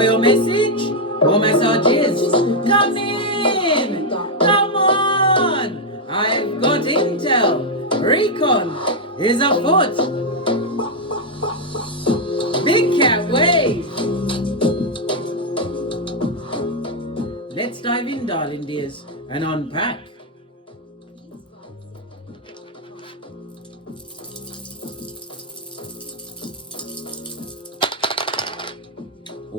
for your message or messages. Come in. Come on. I've got intel. Recon is afoot. Big cat wave. Let's dive in, darling dears, and unpack.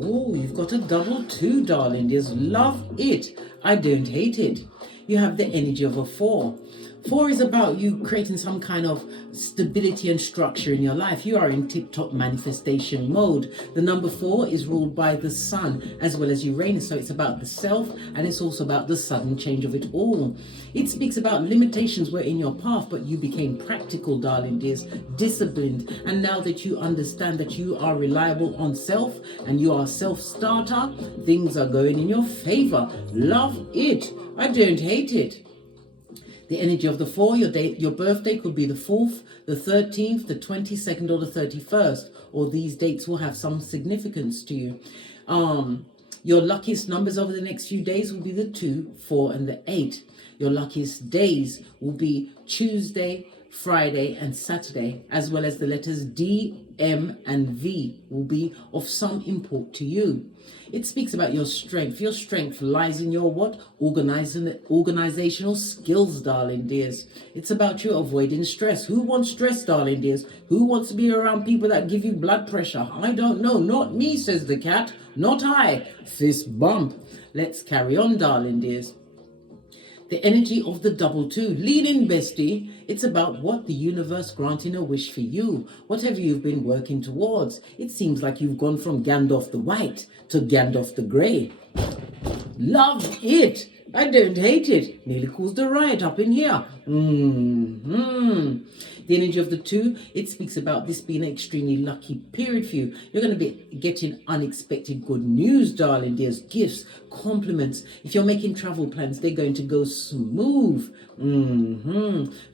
Oh, you've got a double 2, darling dears. Love it. I don't hate it. You have the energy of a 4. 4 is about you creating some kind of stability and structure in your life. You are in tip-top manifestation mode. The number 4 is ruled by the sun as well as Uranus. So it's about the self, and it's also about the sudden change of it all. It speaks about limitations were in your path, but you became practical, darling dears, disciplined. And now that you understand that you are reliable on self and you are a self-starter, things are going in your favor. Love it. I don't hate it. The energy of the 4, your birthday could be the 4th, the 13th, the 22nd, or the 31st, or these dates will have some significance to you. Your luckiest numbers over the next few days will be the 2, 4, and the 8. Your luckiest days will be Tuesday, Friday, and Saturday, as well as the letters D, M, and V will be of some import to you. It speaks about your strength. Your strength lies in your what? Organizational skills, darling dears. It's about you avoiding stress. Who wants stress, darling dears? Who wants to be around people that give you blood pressure? I don't know. Not me, says the cat. Not I. Fist bump. Let's carry on, darling dears. The energy of the double 2. Lean in, bestie. It's about what the universe granting a wish for you. Whatever you've been working towards. It seems like you've gone from Gandalf the White to Gandalf the Grey. Love it. I don't hate it. Nearly caused a riot up in here. The energy of the 2, it speaks about this being an extremely lucky period for you. You're going to be getting unexpected good news, darling dears, gifts, compliments. If you're making travel plans, they're going to go smooth.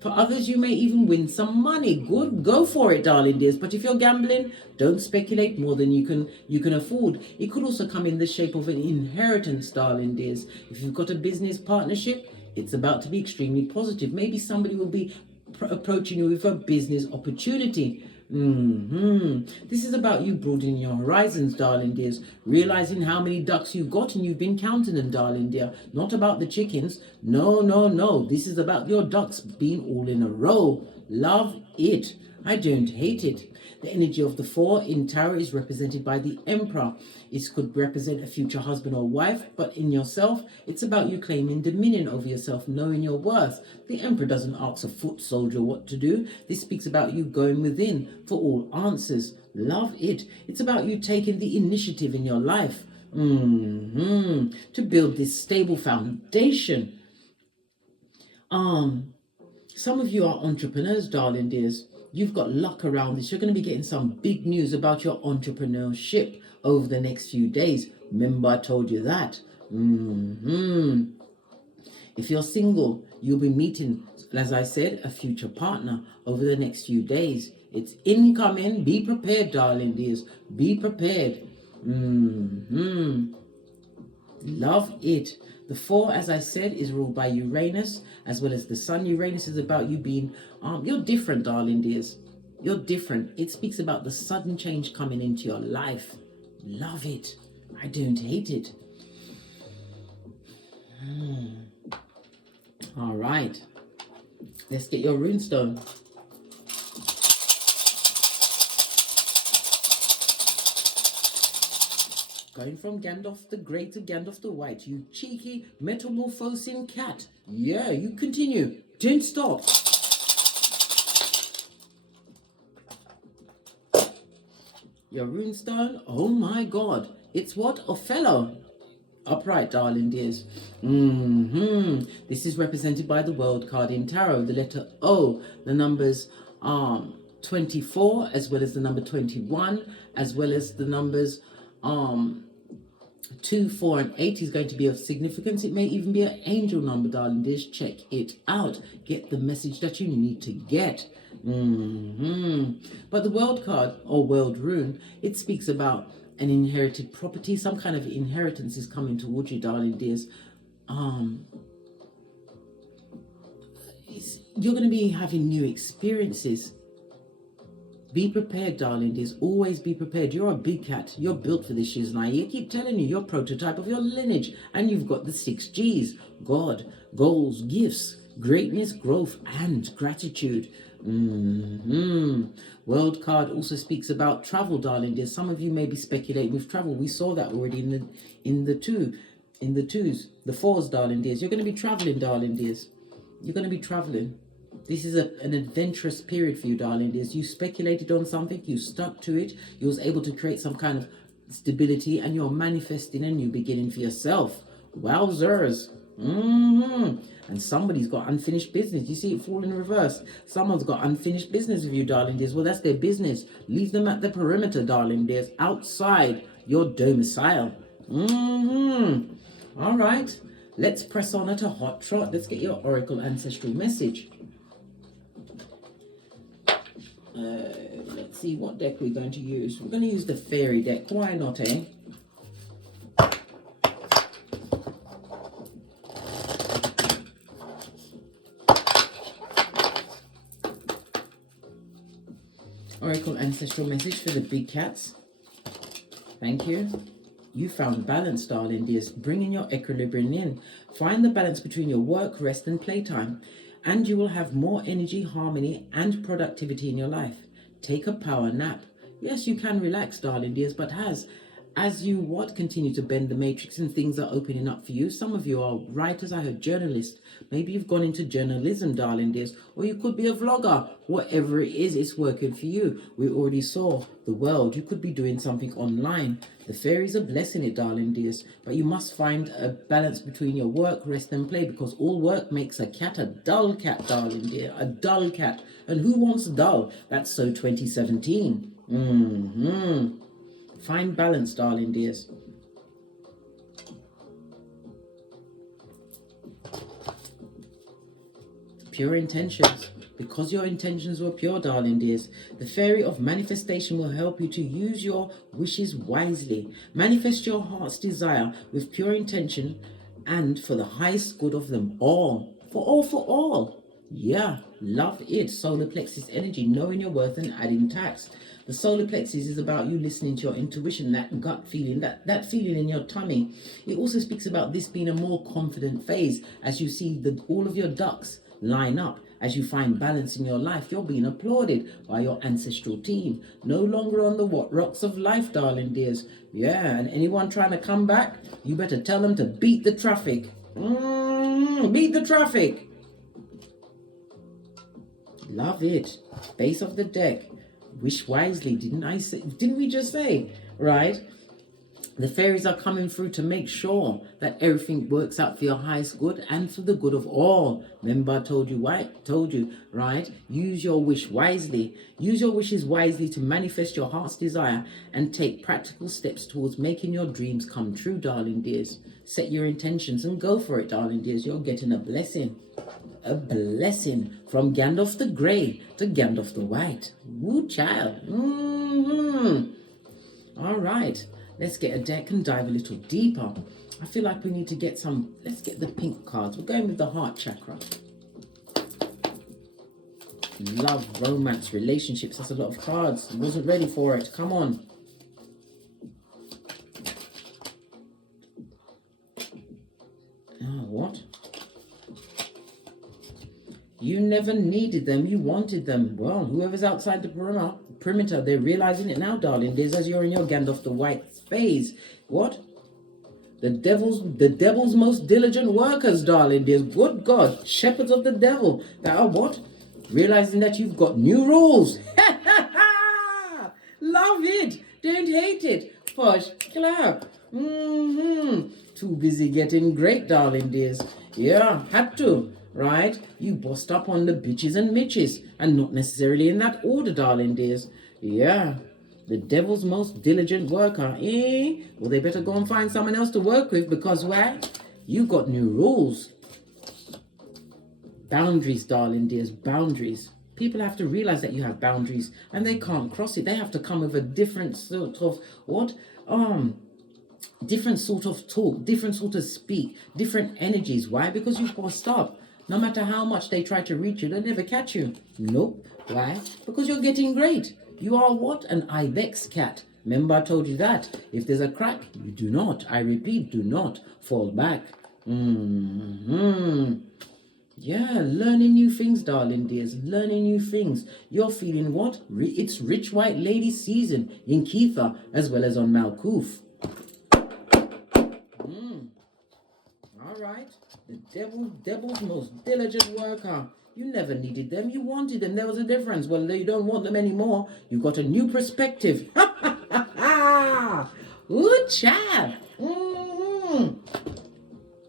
For others, you may even win some money. Good, go for it, darling dears. But if you're gambling, don't speculate more than you can afford. It could also come in the shape of an inheritance, darling dears. If you've got a business partnership, it's about to be extremely positive. Maybe somebody will be approaching you with a business opportunity. This is about you broadening your horizons, darling dears, realizing how many ducks you've got and you've been counting them, darling dear. Not about the chickens. No. This is about your ducks being all in a row. Love it. I don't hate it. The energy of the 4 in tarot is represented by the Emperor. It could represent a future husband or wife, but in yourself, it's about you claiming dominion over yourself, knowing your worth. The Emperor doesn't ask a foot soldier what to do. This speaks about you going within for all answers. Love it. It's about you taking the initiative in your life to build this stable foundation. Some of you are entrepreneurs, darling dears. You've got luck around this. You're going to be getting some big news about your entrepreneurship over the next few days. Remember, I told you that. If you're single, you'll be meeting, as I said, a future partner over the next few days. It's incoming. Be prepared, darling dears. Be prepared. Love it. The 4, as I said, is ruled by Uranus as well as the sun. Uranus is about you being, you're different, darling dears. You're different. It speaks about the sudden change coming into your life. Love it. I don't hate it. All right. Let's get your runestone. Going from Gandalf the Grey to Gandalf the White, you cheeky metamorphosing cat. Yeah, you continue. Don't stop. Your runestone, oh my God. It's what? Othello. Upright, darling dears. This is represented by the World card in tarot. The letter O, the numbers 24, as well as the number 21, as well as the numbers 2, 4, and 8 is going to be of significance. It may even be an angel number, darling dears. Check it out. Get the message that you need to get. But the World card, or World rune, it speaks about an inherited property, some kind of inheritance is coming towards you, darling dears. You're going to be having new experiences. Be prepared, darling dears. Always be prepared. You're a big cat. You're built for this, shiz. Now, you keep telling you, you're prototype of your lineage. And you've got the 6 G's. God, goals, gifts, greatness, growth, and gratitude. World card also speaks about travel, darling dears. Some of you may be speculating with travel. We saw that already in the twos. The 4s, darling dears. You're going to be traveling, darling dears. You're going to be traveling. This is an adventurous period for you, darling dears. You speculated on something, you stuck to it, you was able to create some kind of stability, and you're manifesting a new beginning for yourself. Wowzers. And somebody's got unfinished business. You see it fall in reverse. Someone's got unfinished business with you, darling dears. Well, that's their business. Leave them at the perimeter, darling dears, outside your domicile. All right. Let's press on at a hot trot. Let's get your Oracle Ancestral message. Let's see what deck we're going to use. We're going to use the Fairy deck. Why not, eh? Oracle Ancestral message for the big cats. Thank you. You found balance, darling dears. Bringing your equilibrium in. Find the balance between your work, rest, and playtime, and you will have more energy, harmony, and productivity in your life. Take a power nap. Yes, you can relax, darling dears, but as you continue to bend the matrix and things are opening up for you. Some of you are writers, I heard journalists. Maybe you've gone into journalism, darling dears, or you could be a vlogger. Whatever it is, it's working for you. We already saw the world. You could be doing something online. The fairies are blessing it, darling dears, but you must find a balance between your work, rest, and play, because all work makes a cat a dull cat, darling dear, a dull cat. And who wants dull? That's so 2017. Find balance, darling dears. Pure intentions. Because your intentions were pure, darling dears, the fairy of manifestation will help you to use your wishes wisely. Manifest your heart's desire with pure intention and for the highest good of them all. For all. Yeah, love it. Solar plexus energy, knowing your worth and adding tax. The solar plexus is about you listening to your intuition, that gut feeling, that feeling in your tummy. It also speaks about this being a more confident phase as you see all of your ducks line up. As you find balance in your life, you're being applauded by your ancestral team. No longer on the rocks of life, darling dears. Yeah, and anyone trying to come back, you better tell them to beat the traffic. Beat the traffic. Love it. Base of the deck. Wish wisely, didn't we just say? Right? The fairies are coming through to make sure that everything works out for your highest good and for the good of all. Remember, I told you, right? Use your wish wisely. Use your wishes wisely to manifest your heart's desire and take practical steps towards making your dreams come true, darling dears. Set your intentions and go for it, darling dears. You're getting a blessing. A blessing from Gandalf the Grey to Gandalf the White. Woo, child. All right. Let's get a deck and dive a little deeper. I feel like we need to get let's get the pink cards. We're going with the heart chakra. Love, romance, relationships. That's a lot of cards. I wasn't ready for it. Come on. What? You never needed them. You wanted them. Well, whoever's outside the perimeter, they're realizing it now, darling. There's as you're in your Gandalf the White phase. What? The devil's most diligent workers, darling. There's good God, shepherds of the devil that are what? Realizing that you've got new rules. Love it. Don't hate it. Push, clap. Too busy getting great, darling dears. Yeah, had to. Right? You bossed up on the bitches and mitches, and not necessarily in that order, darling dears. Yeah. The devil's most diligent worker, eh? Well, they better go and find someone else to work with, because why? You got new rules. Boundaries, darling dears, boundaries. People have to realize that you have boundaries, and they can't cross it. They have to come with a different sort of, different sort of talk, different sort of speak, different energies. Why? Because you've bossed up. No matter how much they try to reach you, they'll never catch you. Nope. Why? Because you're getting great. You are what? An ibex cat. Remember I told you that. If there's a crack, you do not, I repeat, do not fall back. Yeah, learning new things, darling dears. Learning new things. You're feeling what? It's Rich White Lady season in Keitha as well as on Malkuth. All right. The devil's most diligent worker. You never needed them. You wanted them. There was a difference. Well, you don't want them anymore. You got a new perspective. Ooh, chap.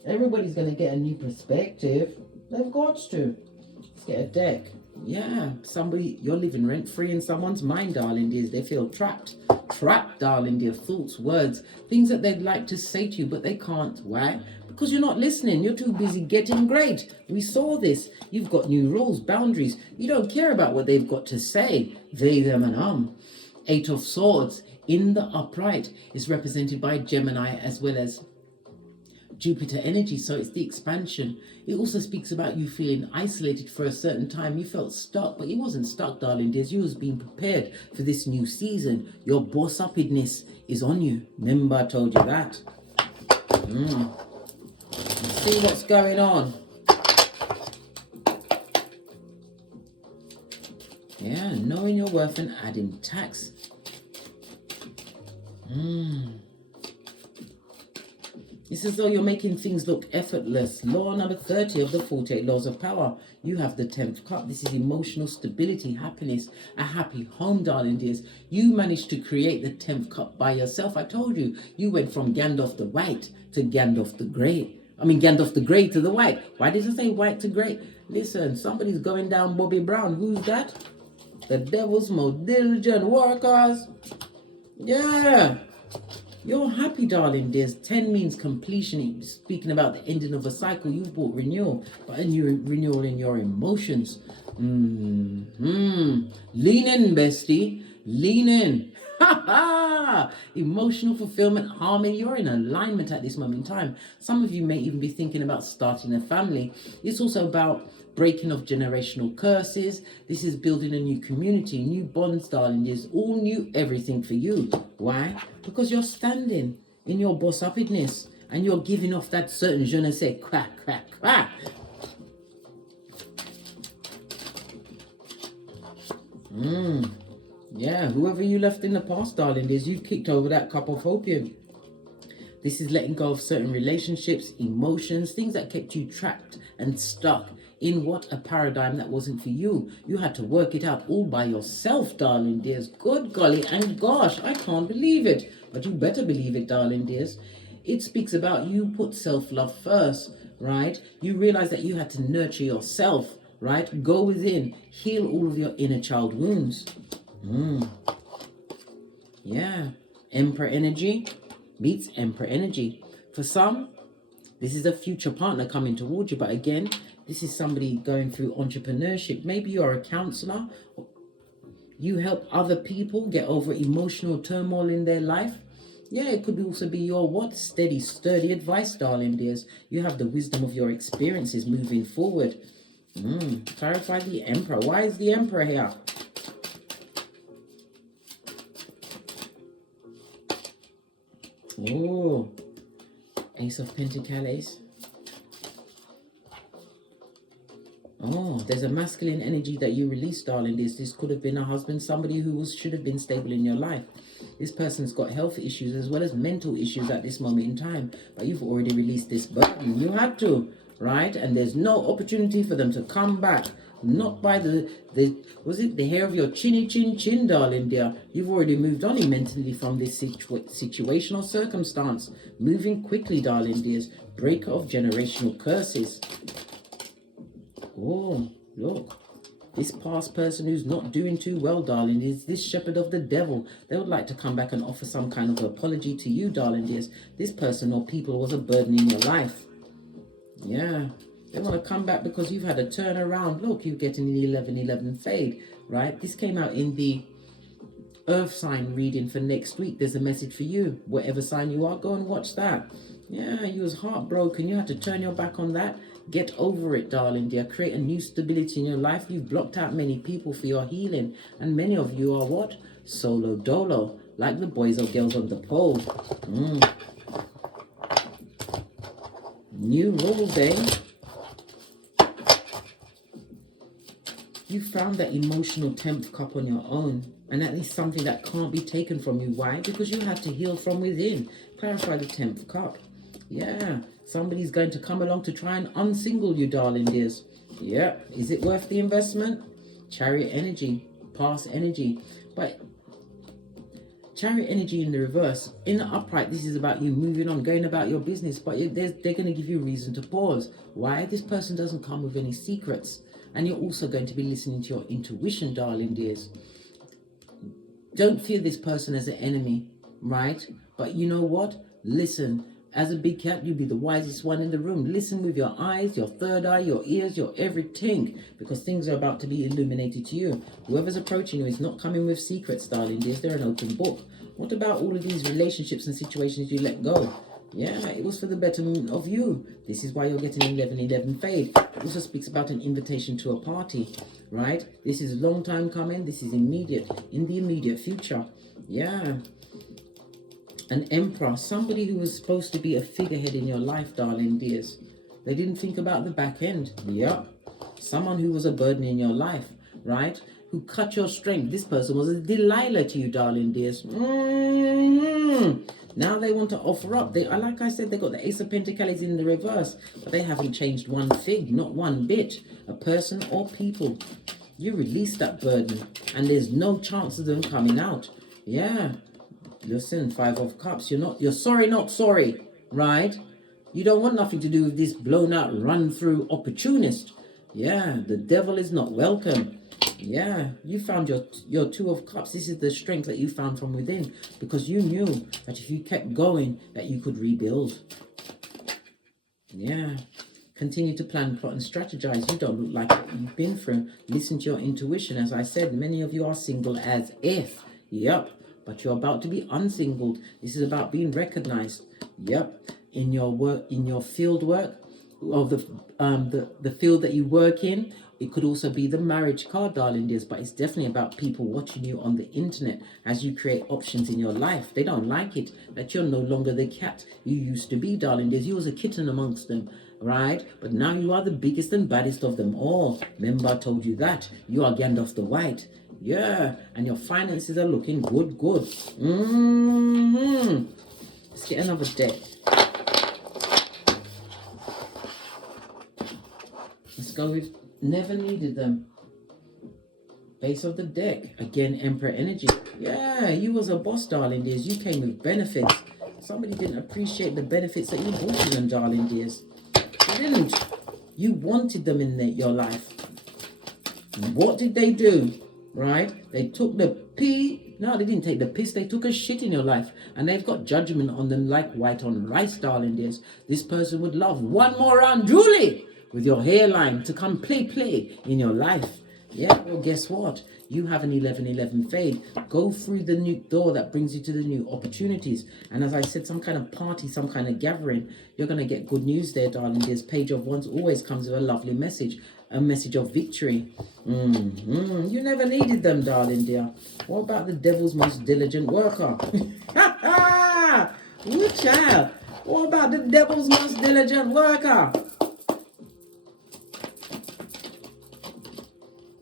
Everybody's going to get a new perspective. They've got to. Let's get a deck. Yeah, you're living rent-free in someone's mind, darling dears. They feel trapped. Trapped, darling dear. Thoughts, words, things that they'd like to say to you, but they can't. Why? Because you're not listening. You're too busy getting great. We saw this. You've got new rules, boundaries. You don't care about what they've got to say. They, them, and Eight of Swords in the upright is represented by Gemini as well as Jupiter energy, so it's the expansion. It also speaks about you feeling isolated for a certain time. You felt stuck, but you wasn't stuck, darling dears. You was being prepared for this new season. Your boss-uppedness is on you. Remember I told you that. Let's see what's going on. Yeah, knowing your worth and adding tax. It's as though you're making things look effortless. Law number 30 of the 48 laws of power. You have the 10th cup. This is emotional stability, happiness, a happy home, darling dears. You managed to create the 10th cup by yourself. I told you, you went from Gandalf the White to Gandalf the Grey. Gandalf the Grey to the White. Why did I say white to grey? Listen, somebody's going down Bobby Brown. Who's that? The devil's most diligent workers. Yeah. You're happy, darling dears. 10 means completion. Speaking about the ending of a cycle, you brought renewal, but a new renewal in your emotions. Lean in, bestie. Lean in. Ha ha! Emotional fulfillment, harmony. You're in alignment at this moment in time. Some of you may even be thinking about starting a family. It's also about breaking of generational curses. This is building a new community, new bonds, darling. There's all new everything for you. Why? Because you're standing in your boss-uppedness and you're giving off that certain je ne sais quoi, quoi, quoi. Yeah, whoever you left in the past, darling, you kicked over that cup of opium. This is letting go of certain relationships, emotions, things that kept you trapped and stuck in what? A paradigm that wasn't for you. You had to work it out all by yourself, darling dears. Good golly and gosh, I can't believe it. But you better believe it, darling dears. It speaks about you put self-love first, right? You realize that you had to nurture yourself, right? Go within, heal all of your inner child wounds. Yeah. Emperor energy meets Emperor energy. For some, this is a future partner coming towards you. But again, this is somebody going through entrepreneurship. Maybe you're a counselor. You help other people get over emotional turmoil in their life. Yeah, it could also be your what? Steady, sturdy advice, darling dears. You have the wisdom of your experiences moving forward. Clarify the Emperor. Why is the Emperor here? Oh, Ace of Pentacles. Oh, there's a masculine energy that you released, darling. This could have been a husband, somebody who should have been stable in your life. This person's got health issues as well as mental issues at this moment in time. But you've already released this burden. You had to, right? And there's no opportunity for them to come back. Not by the hair of your chin, darling dear. You've already moved on mentally from this situational circumstance. Moving quickly, darling dears. Breaker of generational curses. Oh, look. This past person who's not doing too well, darling, is this shepherd of the devil. They would like to come back and offer some kind of apology to you, darling dears. This person or people was a burden in your life. Yeah. They want to come back because you've had a turnaround. Look, you're getting the 11-11 fade, right? This came out in the earth sign reading for next week. There's a message for you. Whatever sign you are, go and watch that. Yeah, you was heartbroken. You had to turn your back on that. Get over it, darling dear. Create a new stability in your life. You've blocked out many people for your healing. And many of you are what? Solo dolo. Like the boys or girls on the pole. New rules, eh? You found that emotional 10th cup on your own. And that is something that can't be taken from you. Why? Because you have to heal from within. Clarify the 10th cup. Yeah, somebody's going to come along to try and unsingle you, darling dears. Yeah, is it worth the investment? Chariot energy, past energy. But Chariot energy in the reverse. In the upright, this is about you moving on, going about your business. But they're going to give you reason to pause. Why? This person doesn't come with any secrets. And you're also going to be listening to your intuition, darling dears. Don't fear this person as an enemy, right? But you know what? Listen. As a big cat, you'll be the wisest one in the room. Listen with your eyes, your third eye, your ears, your everything. Because things are about to be illuminated to you. Whoever's approaching you is not coming with secrets, darling dears. They're an open book. What about all of these relationships and situations you let go? Yeah, it was for the betterment of you. This is why you're getting 11-11 fade. It also speaks about an invitation to a party, right? This is a long time coming. This is immediate, in the immediate future. Yeah. An emperor, somebody who was supposed to be a figurehead in your life, darling dears. They didn't think about the back end. Yeah. Someone who was a burden in your life, right? Who cut your strength. This person was a Delilah to you, darling dears. Now they want to offer up. Like I said, they got the Ace of Pentacles in the reverse, but they haven't changed one fig, not one bit. A person or people. You release that burden, and there's no chance of them coming out. Yeah. Listen, 5 of Cups. You're sorry, not sorry, right? You don't want nothing to do with this blown out, run through opportunist. Yeah, the devil is not welcome. Yeah, you found your 2 of Cups. This is the strength that you found from within, because you knew that if you kept going, that you could rebuild. Yeah. Continue to plan, plot, and strategize. You don't look like what you've been through. Listen to your intuition. As I said, many of you are single as if. Yep. But you're about to be unsingled. This is about being recognized. Yep. In your work, in your field work, or the field that you work in. It could also be the marriage card, darling dears, but it's definitely about people watching you on the internet as you create options in your life. They don't like it that you're no longer the cat you used to be, darling dears. You was a kitten amongst them, right? But now you are the biggest and baddest of them all. Remember, I told you that. You are Gandalf the White. Yeah, and your finances are looking good. Let's get another deck. Let's go with never needed them. Base of the deck. Again, Emperor energy. Yeah, you was a boss, darling dears. You came with benefits. Somebody didn't appreciate the benefits that you brought to them, darling dears. You didn't. You wanted them in your life. What did they do? Right? They took the pee. No, they didn't take the piss. They took a shit in your life. And they've got judgment on them like white on rice, darling dears. This person would love one more round, Julie, with your hairline to come play in your life. Yeah, well, guess what? You have an 11-11 fade. Go through the new door that brings you to the new opportunities. And as I said, some kind of party, some kind of gathering. You're going to get good news there, darling dears. Page of Wands always comes with a lovely message. A message of victory. You never needed them, darling dear. What about the devil's most diligent worker? Ooh, child. What about the devil's most diligent worker?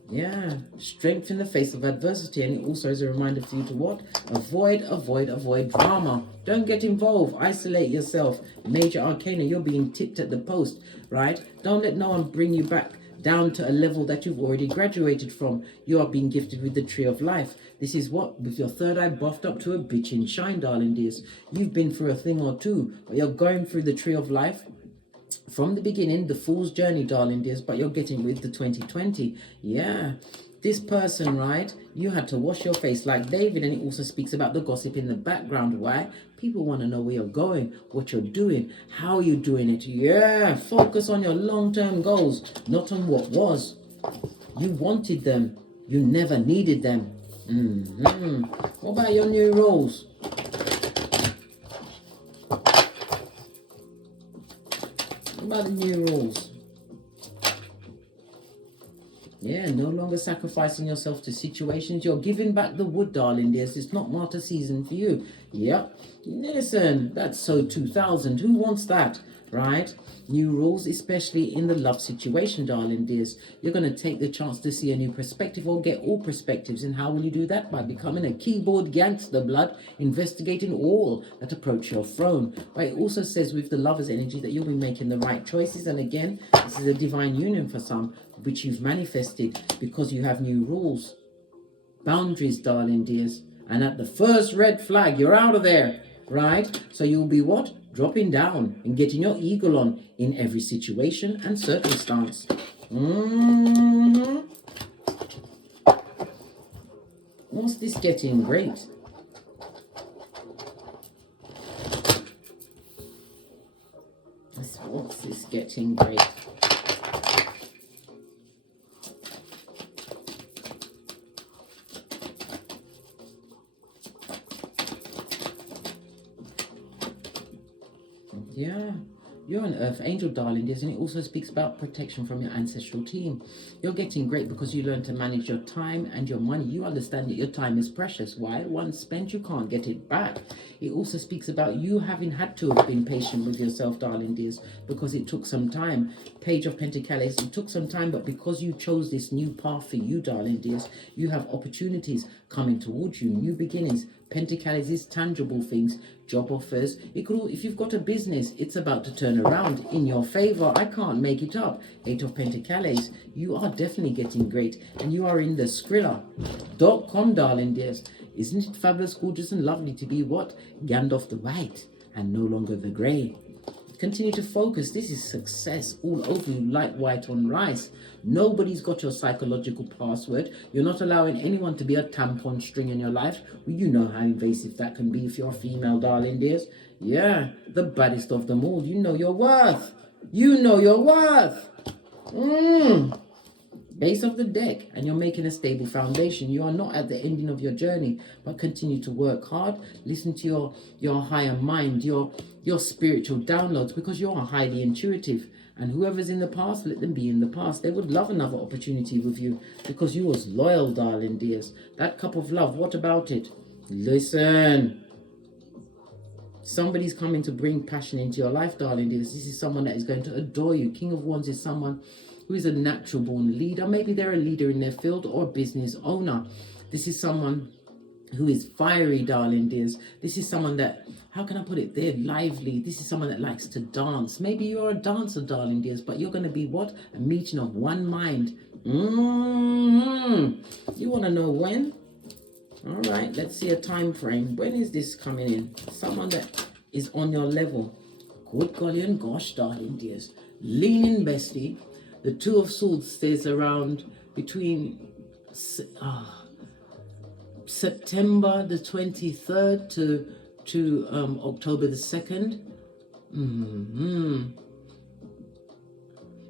Yeah, strength in the face of adversity. And it also is a reminder for you to what? Avoid drama. Don't get involved. Isolate yourself. Major arcana, you're being tipped at the post, right? Don't let no one bring you back down to a level that you've already graduated from. You are being gifted with the tree of life. This is what? With your third eye buffed up to a bitch in shine, darling dears. You've been through a thing or two, but you're going through the tree of life. From the beginning, the fool's journey, darling dears, but you're getting with the 2020. Yeah, this person, right? You had to wash your face like David, and it also speaks about the gossip in the background. Why? People want to know where you're going, what you're doing, how you're doing it. Yeah, focus on your long-term goals, not on what was. You wanted them. You never needed them. What about your new rules? What about the new rules? Yeah, no longer sacrificing yourself to situations. You're giving back the wood, darling dears. It's not martyr season for you. Yep. Listen, that's so 2000. Who wants that? Right? New rules, especially in the love situation, darling dears. You're going to take the chance to see a new perspective or get all perspectives. And how will you do that? By becoming a keyboard gangster, blood, investigating all that approach your throne. But it also says with the lover's energy that you'll be making the right choices. And again, this is a divine union for some, which you've manifested because you have new rules. Boundaries, darling dears. And at the first red flag, you're out of there, right? So you'll be what? Dropping down and getting your eagle on in every situation and circumstance. What's this getting great? What's this getting great? Yeah, you're an earth angel, darling dears, and it also speaks about protection from your ancestral team. You're getting great because you learn to manage your time and your money. You understand that your time is precious. Why? Once spent, you can't get it back. It also speaks about you having had to have been patient with yourself, darling dears, because it took some time. Page of Pentacles, it took some time, but because you chose this new path for you, darling dears, you have opportunities coming towards you, new beginnings. Pentacles is tangible things, job offers. It could, if you've got a business, it's about to turn around in your favor. I can't make it up. 8 of Pentacles, you are definitely getting great, and you are in the Skrilla.com, darling dears. Isn't it fabulous, gorgeous, and lovely to be what? Gandalf the White and no longer the grey. Continue to focus. This is success all over you, like white on rice. Nobody's got your psychological password. You're not allowing anyone to be a tampon string in your life. Well, you know how invasive that can be if you're a female, darling dears. Yeah, the baddest of them all. You know your worth. You know your worth. Base of the deck, and you're making a stable foundation. You are not at the ending of your journey, but continue to work hard. Listen to your higher mind, your spiritual downloads, because you are highly intuitive. And whoever's in the past, let them be in the past. They would love another opportunity with you because you was loyal, darling dears. That cup of love, what about it? Listen. Somebody's coming to bring passion into your life, darling dears. This is someone that is going to adore you. King of Wands is someone who is a natural born leader. Maybe they're a leader in their field or a business owner. This is someone who is fiery, darling dears. This is someone that, how can I put it? They're lively. This is someone that likes to dance. Maybe you're a dancer, darling dears, but you're going to be what? A meeting of one mind. You want to know when? All right, let's see a time frame. When is this coming in? Someone that is on your level. Good golly and gosh, darling dears. Lean in, bestie. The Two of Swords stays around between September the 23rd to October the 2nd.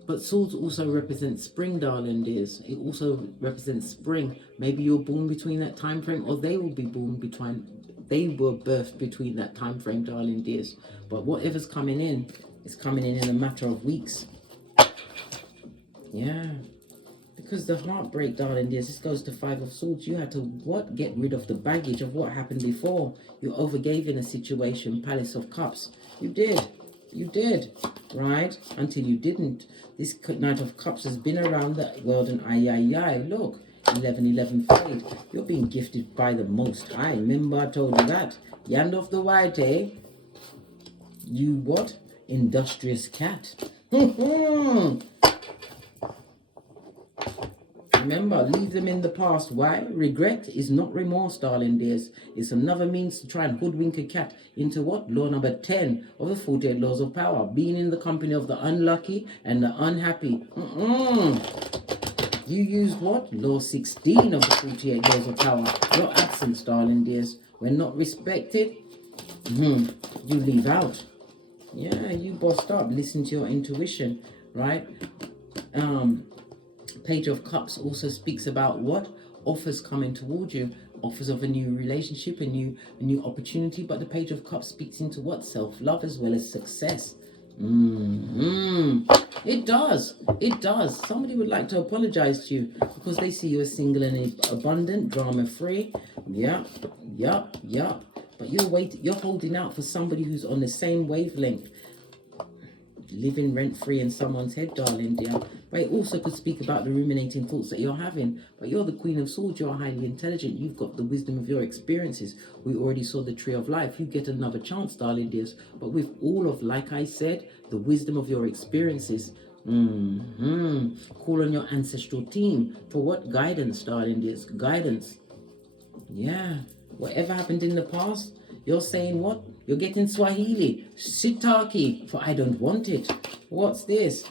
But swords also represent spring, darling dears. It also represents spring. Maybe you're born between that time frame, or they will be born between. They were birthed between that time frame, darling dears. But whatever's coming in is coming in a matter of weeks. Yeah. Because the heartbreak, darling dears, this goes to 5 of Swords. You had to what? Get rid of the baggage of what happened before. You overgave in a situation. Palace of Cups. You did. You did. Right? Until you didn't. This Knight of Cups has been around the world, and look. 11 fade. You're being gifted by the Most High. Remember I told you that. Gandalf the White, eh? You what? Industrious cat. Remember, leave them in the past. Why? Regret is not remorse, darling dears. It's another means to try and hoodwink a cat into what? Law number 10 of the 48 laws of power. Being in the company of the unlucky and the unhappy. You use what? Law 16 of the 48 laws of power. Your absence, darling dears. When not respected, you leave out. Yeah, you bossed up. Listen to your intuition, right? Page of Cups also speaks about what? Offers coming towards you. offers of a new relationship, a new opportunity. But the Page of Cups speaks into what? Self-love as well as success. It does. It does. Somebody would like to apologize to you because they see you as single and abundant, drama-free. Yup. But you're holding out for somebody who's on the same wavelength, living rent-free in someone's head, darling dear. But it also could speak about the ruminating thoughts that you're having. But you're the Queen of Swords. You're highly intelligent. You've got the wisdom of your experiences. We already saw the Tree of Life. You get another chance, darling dears. But with all of, like I said, the wisdom of your experiences, call on your ancestral team for what? Guidance, darling dears. Guidance. Yeah. Whatever happened in the past, you're saying what? You're getting Swahili, shiitake, for I don't want it. What's this?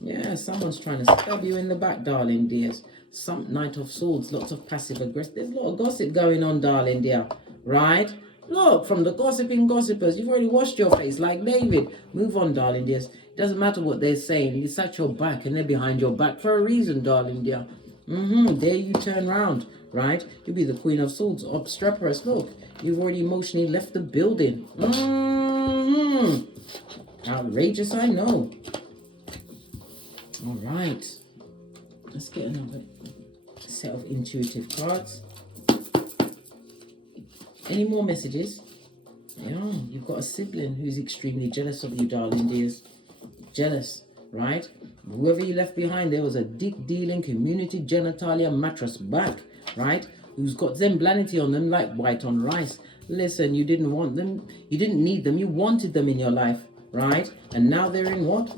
Yeah, someone's trying to stab you in the back, darling dears. Some Knight of Swords, lots of passive aggression. There's a lot of gossip going on, darling dear. Right? Look, from the gossiping gossipers, you've already washed your face like David. Move on, darling dears. It doesn't matter what they're saying. It's at your back and they're behind your back for a reason, darling dear. There you turn round, right? You'll be the Queen of Swords, obstreperous. Look, you've already emotionally left the building. Outrageous, I know. All right. Let's get another set of intuitive cards. Any more messages? Yeah, you've got a sibling who's extremely jealous of you, darling dears. Jealous, right? Whoever you left behind, there was a dick-dealing community genitalia mattress back, right? Who's got zemblanity on them like white on rice. Listen, you didn't want them. You didn't need them. You wanted them in your life, right? And now they're in what?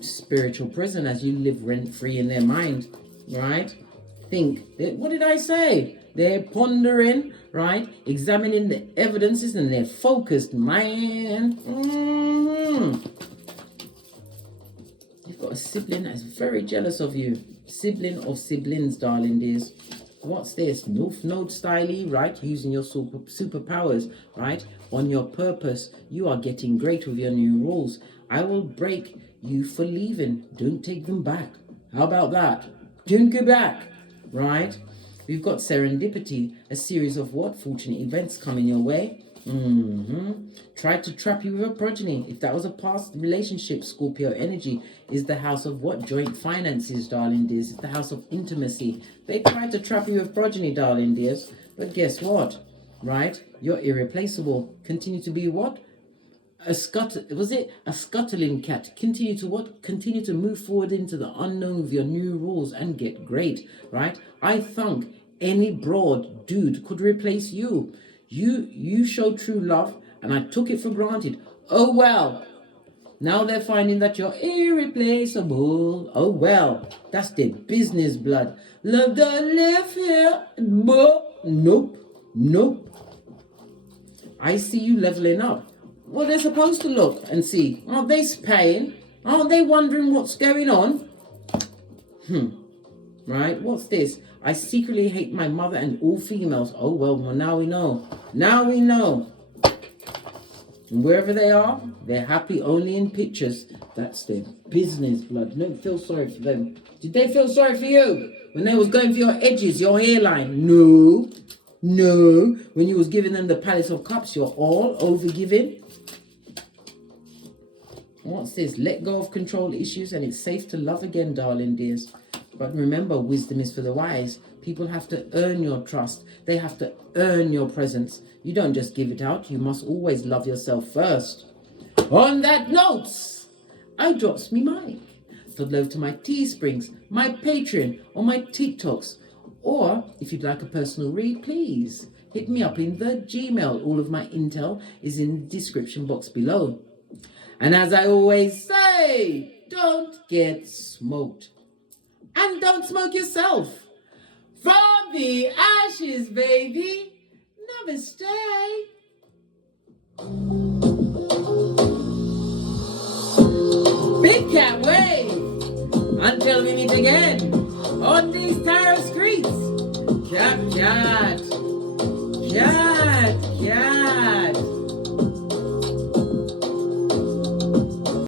Spiritual prison as you live rent-free in their mind, right? Think. What did I say? They're pondering, right? Examining the evidences and they're focused, man. You've got a sibling that's very jealous of you. Sibling of siblings, darling dears. What's this? North Node styley, right? Using your superpowers, right? On your purpose. You are getting great with your new rules. I will break you for leaving. Don't take them back. How about that? Don't go back, right? We've got serendipity, a series of what? Fortunate events coming your way. Tried to trap you with a progeny. If that was a past relationship, Scorpio energy is the house of what? Joint finances, darling dears. It's the house of intimacy. They tried to trap you with progeny, darling dears. But guess what? Right? You're irreplaceable. Continue to be what? A scuttling cat. Continue to what? Continue to move forward into the unknown with your new rules and get great, right? I think any broad dude could replace you. You showed true love and I took it for granted. Oh well. Now they're finding that you're irreplaceable. Oh well. That's their business, blood. Love don't live here. Nope. I see you leveling up. Well, they're supposed to look and see. Aren't they spying? Aren't they wondering what's going on? Right? What's this? I secretly hate my mother and all females. Oh, well, now we know. Now we know. And wherever they are, they're happy only in pictures. That's their business, blood. Don't feel sorry for them. Did they feel sorry for you? When they was going for your edges, your hairline? No. When you was giving them the Palace of Cups, you're all overgiving. What's this? Let go of control issues and it's safe to love again, darling dears. But remember, wisdom is for the wise. People have to earn your trust. They have to earn your presence. You don't just give it out. You must always love yourself first. On that note, I drops me mic. Toddle over to my Teesprings, my Patreon, or my TikToks. Or if you'd like a personal read, please hit me up in the Gmail. All of my intel is in the description box below. And as I always say, don't get smoked. And don't smoke yourself. From the ashes, baby. Namaste. Big cat wave. Until we meet again on these tarot streets. Cat.